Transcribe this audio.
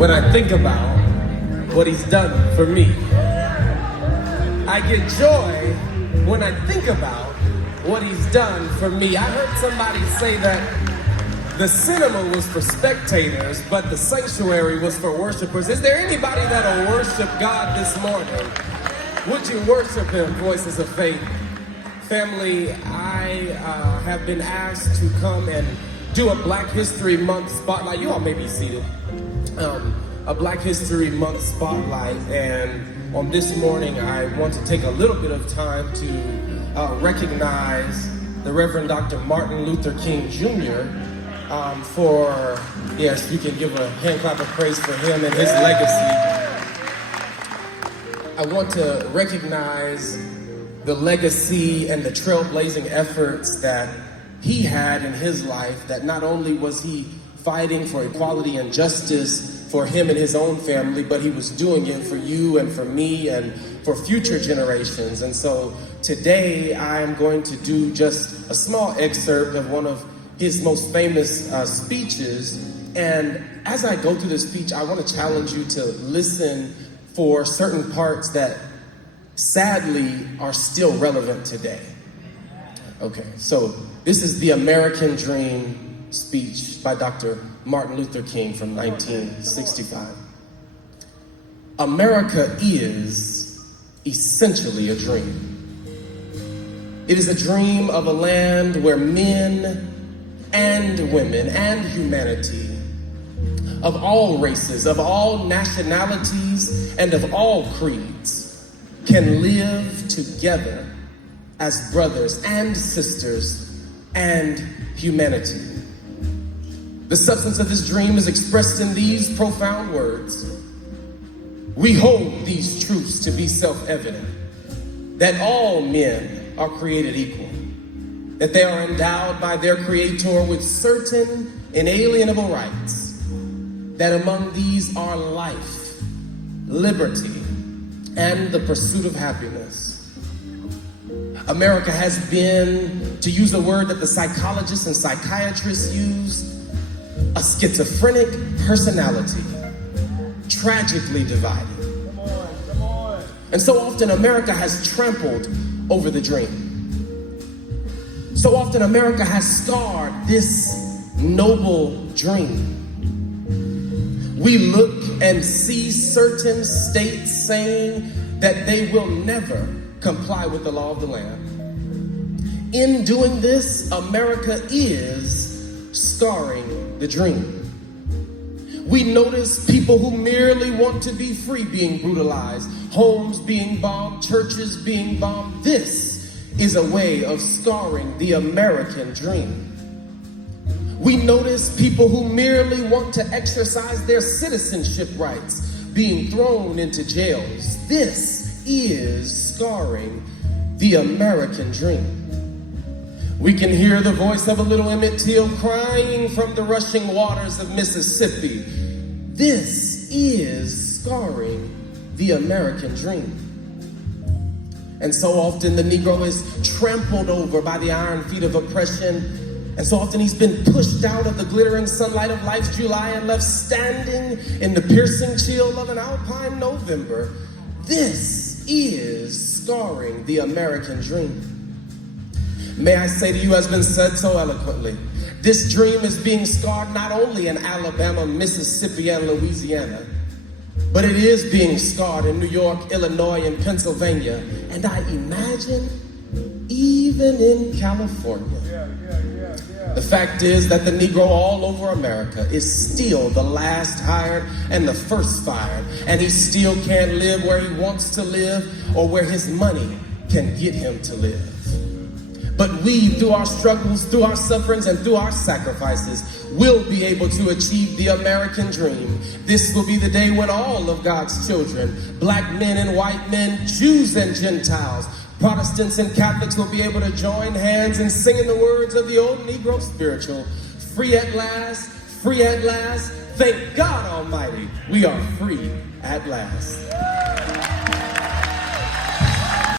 when I think about what he's done for me. I get joy when I think about what he's done for me. I heard somebody say that the cinema was for spectators, but the sanctuary was for worshipers. Is there anybody that'll worship God this morning? Would you worship him, Voices of Faith? Family, I have been asked to come and do a Black History Month spotlight. You all may be seated. A Black History Month spotlight, and on this morning I want to take a little bit of time to recognize the Reverend Dr. Martin Luther King Jr. For, yes, you can give a hand clap of praise for him and his legacy. I want to recognize the legacy and the trailblazing efforts that he had in his life, that not only was he fighting for equality and justice for him and his own family, but he was doing it for you and for me and for future generations. And so today I am going to do just a small excerpt of one of his most famous speeches. And as I go through this speech, I want to challenge you to listen for certain parts that sadly are still relevant today. Okay, so this is the American Dream speech by Dr. Martin Luther King from 1965. America is essentially a dream. It is a dream of a land where men and women and humanity of all races, of all nationalities, and of all creeds can live together as brothers and sisters and humanity. The substance of this dream is expressed in these profound words. We hold these truths to be self-evident, that all men are created equal, that they are endowed by their Creator with certain inalienable rights, that among these are life, liberty, and the pursuit of happiness. America has been, to use a word that the psychologists and psychiatrists use, a schizophrenic personality, tragically divided. Come on. And so often America has trampled over the dream. So often America has scarred this noble dream. We look and see certain states saying that they will never comply with the law of the land. In doing this, America is scarring the dream. We notice people who merely want to be free being brutalized, homes being bombed, churches being bombed. This is a way of scarring the American dream. We notice people who merely want to exercise their citizenship rights being thrown into jails. This is scarring the American dream. We can hear the voice of a little Emmett Till crying from the rushing waters of Mississippi. This is scarring the American dream. And so often the Negro is trampled over by the iron feet of oppression. And so often he's been pushed out of the glittering sunlight of life's July and left standing in the piercing chill of an alpine November. This is scarring the American dream. May I say to you, as been said so eloquently, this dream is being scarred not only in Alabama, Mississippi, and Louisiana, but it is being scarred in New York, Illinois, and Pennsylvania, and I imagine even in California. The fact is that the Negro all over America is still the last hired and the first fired, and he still can't live where he wants to live or where his money can get him to live. But we, through our struggles, through our sufferings, and through our sacrifices, will be able to achieve the American dream. This will be the day when all of God's children, black men and white men, Jews and Gentiles, Protestants and Catholics will be able to join hands and sing in the words of the old Negro spiritual, free at last, thank God Almighty, we are free at last.